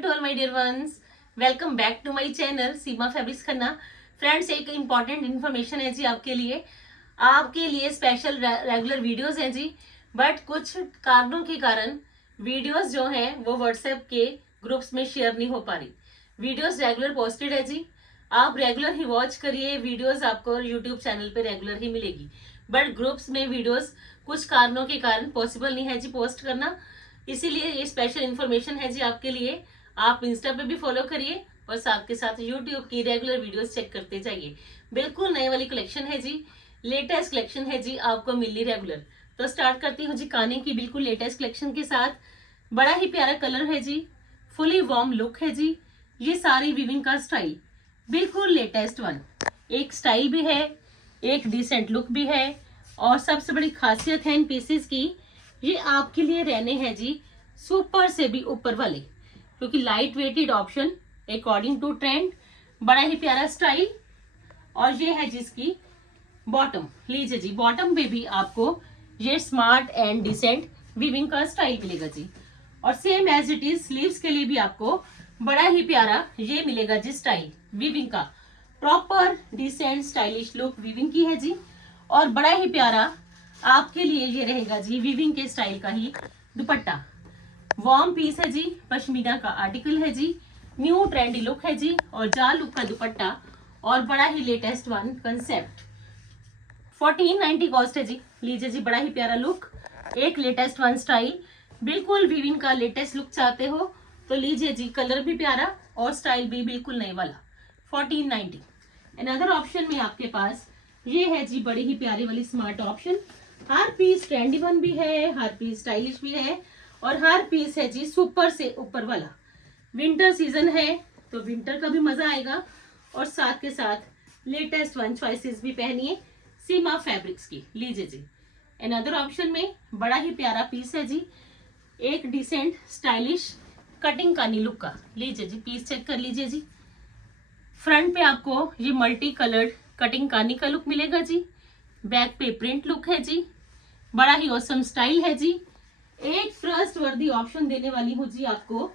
to all my dear ones, welcome back to my channel Seema fabrics Khanna. Friends, एक important information है जी आपके लिए स्पेशल रेगुलर वीडियोस हैं जी। बट कुछ कारणों के कारण वीडियोस जो हैं वो व्हाट्सएप के ग्रुप्स में शेयर नहीं हो पा रही। वीडियोस रेगुलर पोस्टेड है जी, आप रेगुलर ही वॉच करिए। वीडियोस आपको यूट्यूब चैनल पे रेगुलर ही मिलेगी, बट ग्रुप्स में वीडियोस कुछ कारणों के कारण पॉसिबल नहीं है जी पोस्ट करना। इसीलिए ये स्पेशल इन्फॉर्मेशन है जी आपके लिए। आप इंस्टा पे भी फॉलो करिए और साथ के साथ यूट्यूब की रेगुलर वीडियोस चेक करते जाइए। बिल्कुल नए वाली कलेक्शन है जी, लेटेस्ट कलेक्शन है जी, आपको मिली रेगुलर। तो स्टार्ट करती हूँ जी काने की बिल्कुल लेटेस्ट कलेक्शन के साथ। बड़ा ही प्यारा कलर है जी, फुली वार्म लुक है जी। ये सारी वीविंग का स्टाइल बिल्कुल लेटेस्ट वन, एक स्टाइल भी है, एक डिसेंट लुक भी है। और सबसे बड़ी खासियत है इन पीसेस की, ये आपके लिए रहने हैं जी सुपर से भी ऊपर वाले, क्योंकि light weighted option according to trend. बड़ा ही प्यारा स्टाइल। और ये है जिसकी बॉटम, लीजिए जी, बॉटम पे भी आपको ये स्मार्ट एंड डिसेंट वीविंग का स्टाइल मिलेगा जी। और same as it is sleeves के लिए भी आपको बड़ा ही प्यारा ये मिलेगा जी स्टाइल वीविंग का। Proper decent stylish look weaving की है जी। और बड़ा ही प्यारा आपके लिए ये रहेगा जी वीविंग के स्टाइल का ही दुपट्टा। वार्म पीस है जी, पश्मीना का आर्टिकल है जी, न्यू ट्रेंडी लुक है जी। और जाल लुक का दुपट्टा और बड़ा ही लेटेस्ट वन कंसेप्ट। 1490 कॉस्ट है जी। लीजिए जी, बड़ा ही प्यारा लुक, एक लेटेस्ट वन स्टाइल। बिल्कुल वीविंग का लेटेस्ट लुक चाहते हो तो लीजिए जी, कलर भी प्यारा और स्टाइल भी बिल्कुल नए वाला। 1490। अनदर ऑप्शन में आपके पास ये है जी बड़ी ही प्यारी वाली स्मार्ट ऑप्शन। हर पीस ट्रेंडी वन भी है, हर पीस स्टाइलिश भी है, और हर पीस है जी सुपर से ऊपर वाला। विंटर सीजन है तो विंटर का भी मजा आएगा, और साथ के साथ लेटेस्ट वन चॉइसेस भी पहनिए सीमा फैब्रिक्स की। लीजिए जी, अनदर ऑप्शन में बड़ा ही प्यारा पीस है जी, एक डिसेंट स्टाइलिश कटिंग कानी लुक का। लीजिए जी, पीस चेक कर लीजिए जी। फ्रंट पे आपको ये मल्टी कलर्ड कटिंग कानी का लुक मिलेगा जी। बैक पे प्रिंट लुक है जी, बड़ा ही ऑसम स्टाइल है जी। एक ट्रस्ट वर्दी ऑप्शन देने वाली हूँ जी आपको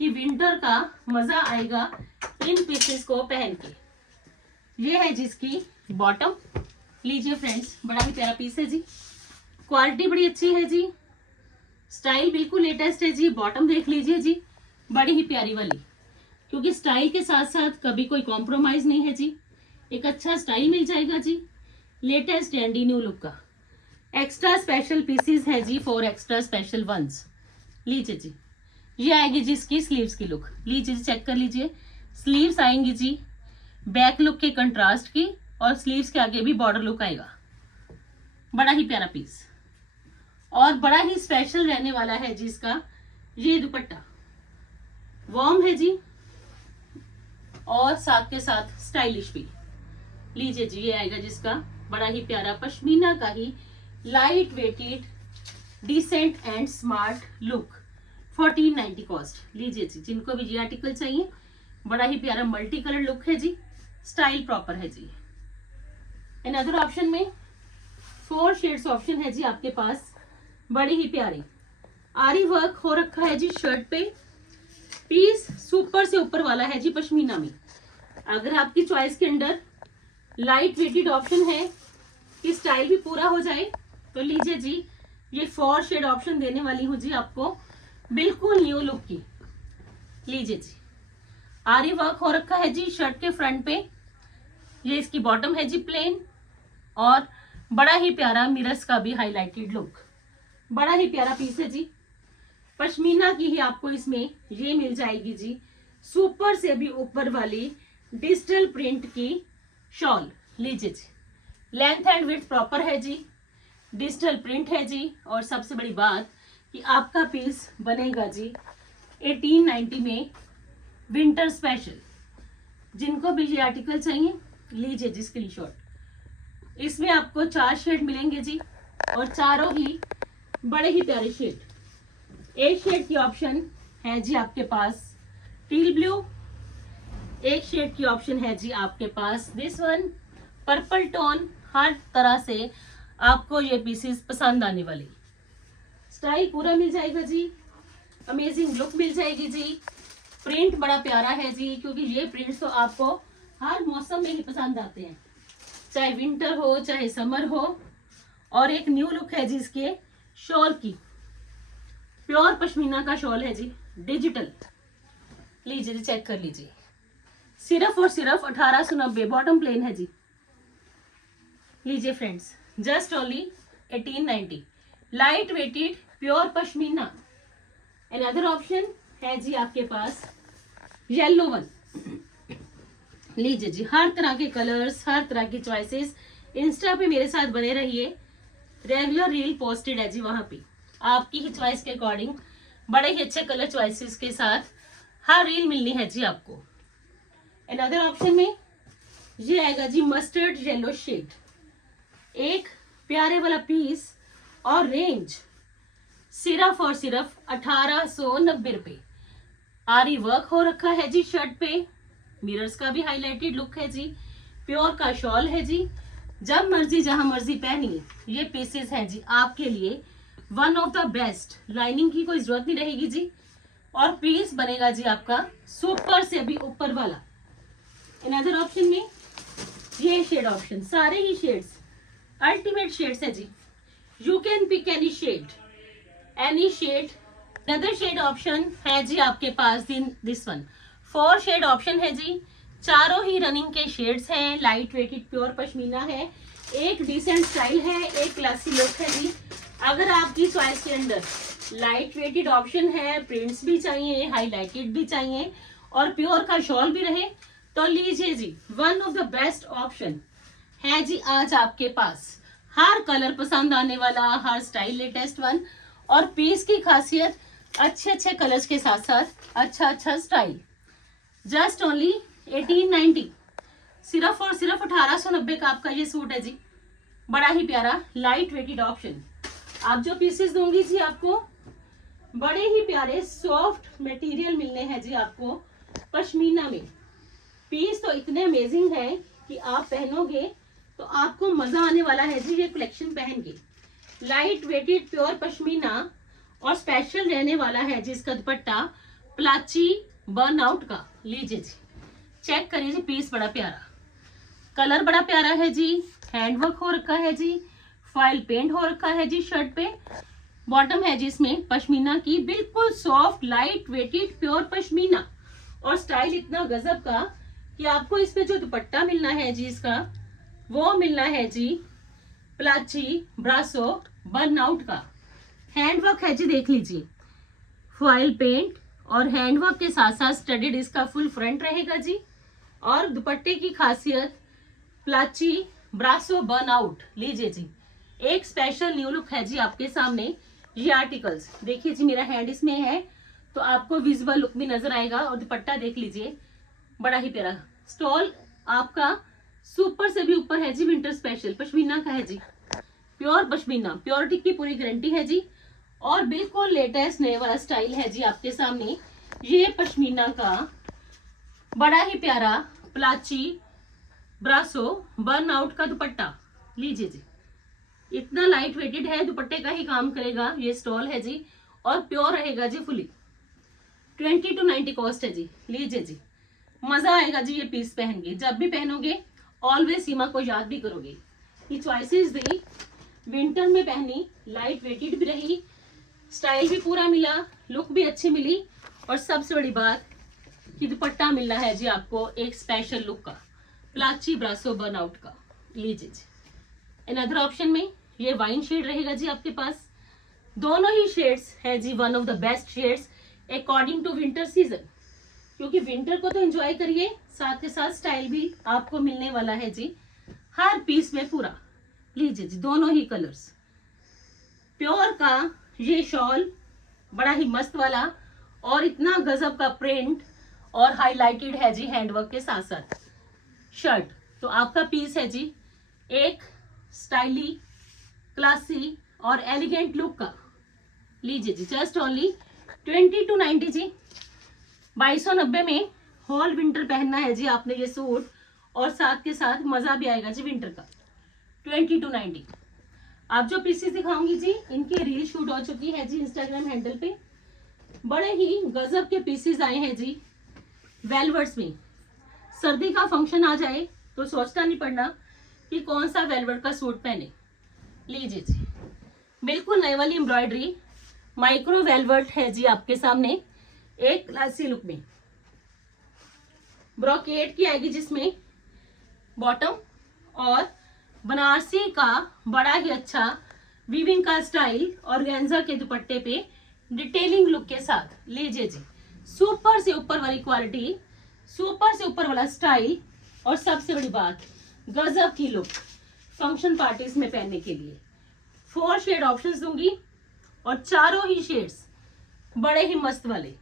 कि विंटर का मजा आएगा इन पीसेस को पहन के। ये है जिसकी बॉटम। लीजिए फ्रेंड्स, बड़ा ही प्यारा पीस है जी, क्वालिटी बड़ी अच्छी है जी, स्टाइल बिल्कुल लेटेस्ट है जी। बॉटम देख लीजिए जी, बड़ी ही प्यारी वाली, क्योंकि स्टाइल के साथ साथ कभी कोई कॉम्प्रोमाइज नहीं है जी। एक अच्छा स्टाइल मिल जाएगा जी, लेटेस्ट एंड न्यू लुक का। एक्स्ट्रा स्पेशल पीसेस है जी फॉर एक्स्ट्रा स्पेशल वंस। लीजिए जी, ये आएगी जी इसकी स्लीव्स की लुक। लीजिए जी, चेक कर लीजिए, स्लीव्स आएंगी जी बैक लुक के कंट्रास्ट की, और स्लीव्स के आगे भी बॉर्डर लुक आएगा। बड़ा ही प्यारा पीस और बड़ा ही स्पेशल रहने वाला है जी इसका ये दुपट्टा। वार्म है जी और साथ के साथ स्टाइलिश भी। लीजिए जी, ये आएगा जिसका बड़ा ही प्यारा पश्मीना का ही light weighted decent and smart look. 1490 cost. लीजिए जी, जिनको भी ये आर्टिकल चाहिए, बड़ा ही प्यारा मल्टी कलर लुक है जी, स्टाइल प्रॉपर है जी। अनदर ऑप्शन में 4 शेड्स ऑप्शन है जी आपके पास। बड़ी ही प्यारी आरी वर्क हो रखा है जी शर्ट पे। पीस सुपर से ऊपर वाला है जी पश्मीना में। अगर आपकी चॉइस के अंदर लाइट वेटेड ऑप्शन है कि स्टाइल भी पूरा हो जाए तो लीजिए जी, ये 4 शेड ऑप्शन देने वाली हूँ जी आपको, बिल्कुल न्यू लुक की। लीजिए जी, आरी वर्क हो रखा है जी शर्ट के फ्रंट पे। ये इसकी बॉटम है जी प्लेन, और बड़ा ही प्यारा मिरर्स का भी हाईलाइटेड लुक। बड़ा ही प्यारा पीस है जी, पश्मीना की ही आपको इसमें ये मिल जाएगी जी सुपर से भी ऊपर वाली डिजिटल प्रिंट की शॉल। लीजिए जी, लेंथ एंड विड्थ प्रॉपर है जी, डिजिटल प्रिंट है जी। और सबसे बड़ी बात कि आपका पीस बनेगा जी 1890 में विंटर स्पेशल। जिनको भी ये आर्टिकल चाहिए, लीजिए जी स्क्रीनशॉट। इसमें आपको 4 शेड मिलेंगे जी, और चारों ही बड़े ही प्यारे शेड। एक शेड की ऑप्शन है जी आपके पास टील ब्लू, एक शेड की ऑप्शन है जी आपके पास दिस वन पर्पल टोन। हर तरह से आपको ये पीसेस पसंद आने वाली, स्टाइल पूरा मिल जाएगा जी, अमेजिंग लुक मिल जाएगी जी। प्रिंट बड़ा प्यारा है जी, क्योंकि ये प्रिंट्स तो आपको हर मौसम में ही पसंद आते हैं, चाहे विंटर हो चाहे समर हो। और एक न्यू लुक है जी इसके शॉल की, प्योर पश्मीना का शॉल है जी, डिजिटल। लीजिए जी, चेक कर लीजिए, सिर्फ और सिर्फ 1890, बॉटम प्लेन है जी। लीजिए friends, just only 1890, light weighted pure pashmina. Another option है जी आपके पास येलो वन। लीजिए जी, हर तरह के कलर्स, हर तरह की चॉइसेस। इंस्टा पे मेरे साथ बने रहिए, रेगुलर रील पोस्टेड है जी वहां पे, आपकी ही चॉइस के अकॉर्डिंग बड़े ही अच्छे कलर चॉइसेस के साथ हर रील मिलनी है जी आपको। अनदर ऑप्शन में ये आएगा जी मस्टर्ड येलो शेड, एक प्यारे वाला पीस और रेंज सिर्फ और सिर्फ 1890 रुपए। आरी वर्क हो रखा है जी शर्ट पे, मिरर्स का भी हाईलाइटेड लुक है जी, प्योर का शॉल है जी। जब मर्जी जहां मर्जी पहनिए, ये पीसेस हैं जी आपके लिए one of the best. Lining की कोई जरूरत नहीं रहेगी जी, और पीस बनेगा जी आपका सुपर से भी ऊपर वाला। अनदर ऑप्शन में ये शेड ऑप्शन, सारे ही शेड्स अल्टीमेट शेड्स है जी, you can pick any shade, any shade. Another shade option है जी आपके पास दिस वन, 4 शेड ऑप्शन है जी, चारों ही रनिंग के शेड्स हैं, लाइट वेटेड प्योर पश्मीना है, एक डिसेंट स्टाइल है, एक क्लासी लुक है जी। अगर आपकी चॉइस के अंदर लाइट वेटेड ऑप्शन है, प्रिंट्स भी चाहिए, हाईलाइटेड भी चाहिए और प्योर का शॉल भी रहे, तो लीजिए जी, one of the best option है जी आज आपके पास। हर कलर पसंद आने वाला, हर स्टाइल लेटेस्ट वन, और पीस की खासियत अच्छे अच्छे कलर्स के साथ साथ अच्छा अच्छा स्टाइल। जस्ट ओनली 1890, सिर्फ और सिर्फ 1890 का आपका ये सूट है जी, बड़ा ही प्यारा लाइट वेटेड ऑप्शन। आप जो पीसेस दूंगी जी आपको बड़े ही प्यारे सॉफ्ट मटेरियल मिलने हैं जी आपको पश्मीना में। पीस तो इतने अमेजिंग है कि आप पहनोगे तो आपको मजा आने वाला है जी ये कलेक्शन पहन के। लाइट वेटेड प्योर पश्मीना, और स्पेशल रहने वाला है जी इसका दुपट्टा प्लाची बर्न आउट का। लीजिए जी, चेक करिए जी, पीस बड़ा प्यारा, कलर बड़ा प्यारा है जी, हैंडवर्क हो रखा है जी, फॉइल पेंट हो रखा है जी शर्ट पे। बॉटम है जी इसमें पश्मीना की, बिल्कुल soft light weighted pure pashmina, और स्टाइल इतना गजब का कि आपको इसमें जो दुपट्टा मिलना है जी इसका, वो मिलना है जी प्लाची ब्रासो बर्न आउट का। हैंडवर्क है जी, देख लीजिए, फॉइल पेंट और हैंडवर्क के साथ साथ स्टडीड इसका फुल फ्रंट रहेगा जी। और दुपट्टे की खासियत प्लाची ब्रासो बर्न आउट। लीजिए जी, एक स्पेशल न्यू लुक है जी आपके सामने। ये आर्टिकल्स देखिए जी, मेरा हैंड इसमें है तो आपको विजिबल लुक भी नजर आएगा, और दुपट्टा देख लीजिए, बड़ा ही प्यारा। स्टॉल आपका सुपर से भी ऊपर है जी, विंटर स्पेशल पश्मीना का है जी, प्योर पश्मीना, प्योरिटी की पूरी गारंटी है जी, और बिल्कुल लेटेस्ट नए वाला स्टाइल है जी आपके सामने। ये पश्मीना का बड़ा ही प्यारा प्लाची ब्रासो बर्न आउट का दुपट्टा। लीजिए जी, इतना लाइट वेटेड है, दुपट्टे का ही काम करेगा ये स्टॉल है जी, और प्योर रहेगा जी फुली। 20 to 90 कॉस्ट है जी। लीजिए जी, मजा आएगा जी ये पीस पहन के, जब भी पहनोगे ऑलवेज सीमा को याद भी करोगे। ये चॉइसेस दी, विंटर में पहनी, लाइट वेटेड भी रही, स्टाइल भी पूरा मिला, लुक भी अच्छी मिली, और सबसे बड़ी बात कि दुपट्टा मिलना है जी आपको एक स्पेशल लुक का, प्लाची ब्रासो बर्न आउट का। लीजिए जी, अनदर ऑप्शन में ये वाइन शेड रहेगा जी आपके पास। दोनों ही शेड्स है जी one of the best shades according to winter season, क्योंकि विंटर को तो एंजॉय करिए, साथ के साथ स्टाइल भी आपको मिलने वाला है जी हर पीस में पूरा। लीजिए जी, दोनों ही कलर्स, प्योर का ये शॉल बड़ा ही मस्त वाला, और इतना गजब का प्रिंट और हाईलाइटेड है जी हैंडवर्क के साथ साथ शर्ट। तो आपका पीस है जी एक स्टाइली, क्लासी और एलिगेंट लुक का। लीजिए जी, जस्ट ओनली 20 to 90 जी, 2290 में हॉल विंटर पहनना है जी आपने ये सूट, और साथ के साथ मजा भी आएगा जी विंटर का। 20 to 90। आप जो पीसेस दिखाऊंगी जी, इनकी रील शूट हो चुकी है जी इंस्टाग्राम हैंडल पे। बड़े ही गजब के पीसेस आए हैं जी, वेलवेट्स में सर्दी का फंक्शन आ जाए तो सोचना नहीं पड़ना कि कौन सा वेलवेट का सूट पहने। लीजिए जी, बिल्कुल नई वाली एम्ब्रॉयडरी माइक्रो वेलवेट है जी आपके सामने, एक क्लासी लुक में। ब्रोकेट की आएगी जिसमें बॉटम, और बनारसी का बड़ा ही अच्छा वीविंग का स्टाइल ऑर्गेन्जा के दुपट्टे पे डिटेलिंग लुक के साथ। लीजिए जी, सुपर से ऊपर वाली क्वालिटी, सुपर से ऊपर वाला स्टाइल, और सबसे बड़ी बात गजब की लुक फंक्शन पार्टीज में पहनने के लिए। 4 शेड ऑप्शंस दूंगी और चारों ही शेड्स बड़े ही मस्त वाले।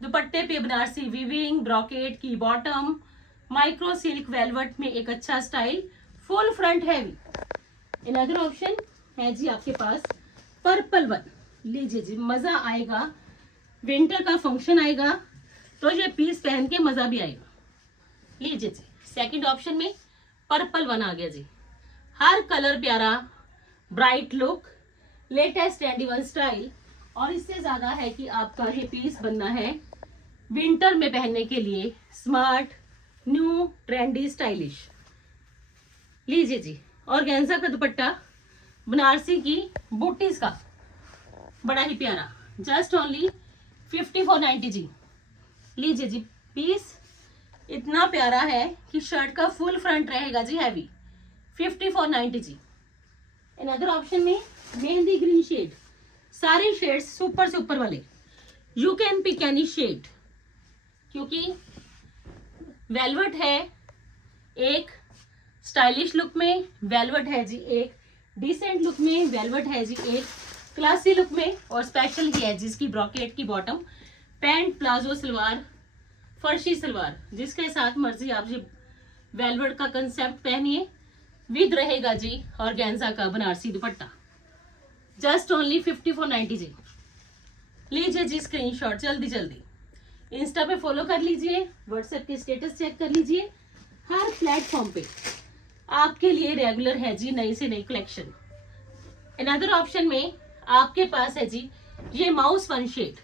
दुपट्टे पे बनारसी वीविंग, ब्रोकेट की बॉटम, माइक्रो सिल्क वेलवेट में एक अच्छा style, full front heavy. Another option है जी आपके पास पर्पल वन। लीजिए जी, मजा आएगा, विंटर का फंक्शन आएगा तो ये पीस पहन के मजा भी आएगा। लीजिए जी, सेकंड ऑप्शन में पर्पल वन आ गया जी। हर कलर प्यारा, bright look, latest trendy one style, और इससे ज्यादा है कि आपका ये पीस बनना है विंटर में पहनने के लिए स्मार्ट, न्यू, ट्रेंडी, स्टाइलिश। लीजिए जी, ऑर्गेन्जा का दुपट्टा बनारसी की बूटीज का बड़ा ही प्यारा, जस्ट ओनली 5490 जी। लीजिए जी, पीस इतना प्यारा है कि शर्ट का फुल फ्रंट रहेगा जी हैवी, 5490 जी। अनदर ऑप्शन में मेहंदी ग्रीन शेड, सारे शेड्स सुपर से ऊपर वाले, you can pick any shade, क्योंकि वेलवेट है एक स्टाइलिश लुक में, वेलवेट है जी एक डिसेंट लुक में, वेलवेट है जी एक क्लासी लुक में, और स्पेशल ही है जिसकी ब्रॉकेट की बॉटम, पैंट, प्लाजो, सलवार, फर्शी सलवार, जिसके साथ मर्जी आप जी वेलवेट का कंसेप्ट पहनिए, विद रहेगा जी ऑर्गेन्जा का बनारसी दुपट्टा, जस्ट ओनली 5490 जी। लीजिए जी स्क्रीनशॉट जल्दी जल्दी, इंस्टा पे फॉलो कर लीजिए, व्हाट्सएप के स्टेटस चेक कर लीजिए, हर प्लेटफॉर्म पे आपके लिए रेगुलर है जी नई से नई कलेक्शन। अनदर ऑप्शन में आपके पास है जी ये माउस वन शेड,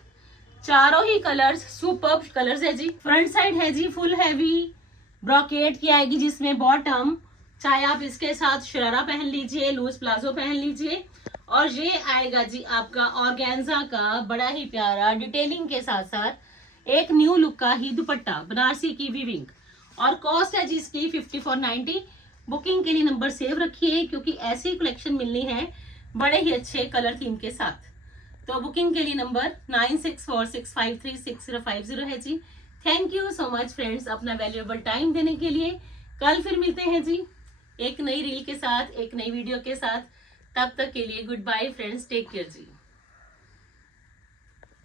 चारों ही कलर्स सुपर्ब कलर्स है जी। फ्रंट साइड है जी फुल हैवी, ब्रॉकेट की आएगी जिसमें बॉटम, चाहे आप इसके साथ शरारा पहन लीजिए, लूज प्लाजो पहन लीजिए, और ये आएगा जी आपका ऑर्गेन्जा का बड़ा ही प्यारा डिटेलिंग के साथ साथ एक न्यू लुक का ही दुपट्टा, बनारसी की वीविंग, और कॉस्ट है जी इसकी 5490। बुकिंग के लिए नंबर सेव रखिए क्योंकि ऐसी कलेक्शन मिलनी है बड़े ही अच्छे कलर थीम के साथ। तो बुकिंग के लिए नंबर 9646536050 है जी। Thank you so much friends अपना वैल्यूएबल टाइम देने के लिए। कल फिर मिलते हैं जी एक नई रील के साथ, एक नई वीडियो के साथ। तब तक के लिए good bye friends, take care जी।